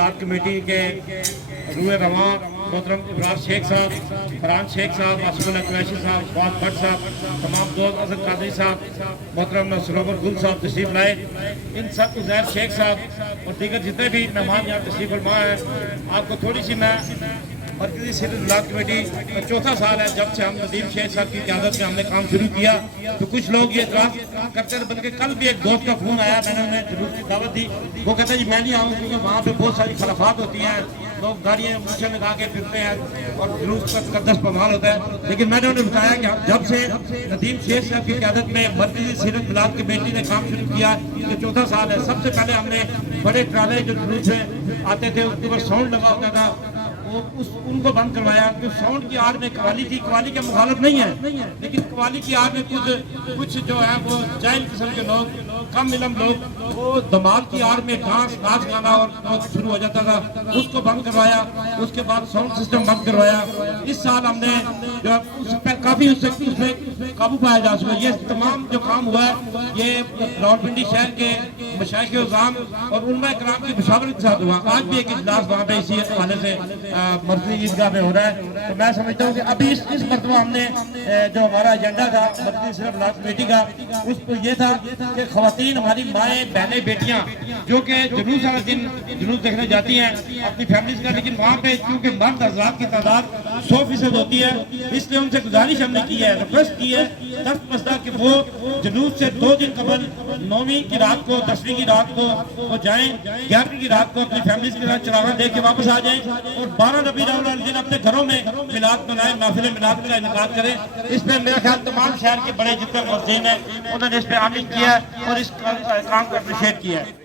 मिलाद committee के रूए रवा मोहतरम इब्रार शेख साहब, फरहान शेख साहब, आसिफुल्लाह कुरैशी साहब, फवाद भट्ट साहब, तमाम दोस्त असद कादरी साहब, मोहतरम सरोवर गुल साहब तशरीफ लाए। इन सब उजैर शेख साहब और दीगर जितने भी मेहमान यहाँ तशरीफ फरमा है, आपको थोड़ी सी मैं मरकज़ी सिंध मिलाद कमेटी का चौथा साल है जब से हम नदीम शेख साहब की क़यादत में हमने काम शुरू किया, तो कुछ लोग ये इतराज़ करते थे। बल्कि कल भी एक दोस्त का फ़ोन आया, मैंने उन्हें जुलूस की दावत दी, वो कहते जी मैं नहीं आऊँ क्योंकि वहाँ पे बहुत सारी खिलाफात होती हैं, लोग गाड़ियाँ मूछे लगा के फिरते हैं और जुलूस का मुकद्दस पमाल होता है। लेकिन मैंने उन्हें बताया कि जब से नदीम शेख साहब की क़यादत में मरकज़ी सिंध मिलाद कमेटी ने काम शुरू किया, ये चौथा साल है। सबसे पहले हमने बड़े ट्राले जो जुलूस में आते थे उसके ऊपर साउंड लगा होता था, वो उनको बंद करवाया। तो साउंड की आड़ में कवाली थी, कवाली के मुखालफ नहीं है, लेकिन कवाली की आड़ में कुछ जो है वो जाहिल किस्म के लोग, कम इलम लोग, वो धमाल की आड़ में डांस नाच गाना और शुरू हो जाता था, उसको बंद करवाया। उसके बाद साउंड सिस्टम बंद करवाया। इस साल हमने जो उस पर काफ़ी उसमें काबू पाया जा सका। ये तमाम जो काम हुआ है ये रावलपिंडी शहर के मशाइख उज़ाम और उलमा कराम की मुशावरत के साथ हुआ। आज भी एक इजलास वहाँ पे इसी हवाले से मरकज़ी ईदगाह में हो रहा है। तो मैं समझता हूँ कि अभी इस मरतबा हमने जो हमारा एजेंडा था मरकज़ी सिंध मिलाद कमेटी का, उसको ये था कि ख़वातीन, हमारी माएँ, बहनें, बेटियाँ जो कि जुलूस वाले दिन जुलूस देखने जाती हैं अपनी फैमिलीज का, लेकिन वहाँ पे क्योंकि मर्द हज़रात की तादाद 100% होती है, इसलिए उनसे गुजारिश हमने की है, रिक्वेस्ट की है दस्त मसदा कि वो जुलूस से 2 दिन कबल 9वीं की रात को, 10वीं की रात को वो जाएँ, 11वीं की रात को अपनी फैमिलीज के साथ चरागा देख के वापस आ जाएँ और 12 रबीउल अव्वल दिन अपने घरों में मिलाद मनाएं, महफिल मिलाद का इनेकाद करें। इस पर मेरा ख्याल तमाम शहर के बड़े जितने मुअज़्ज़िन हैं उन्होंने इस पर आमीन किया और इस काम को अप्रिशिएट किया है।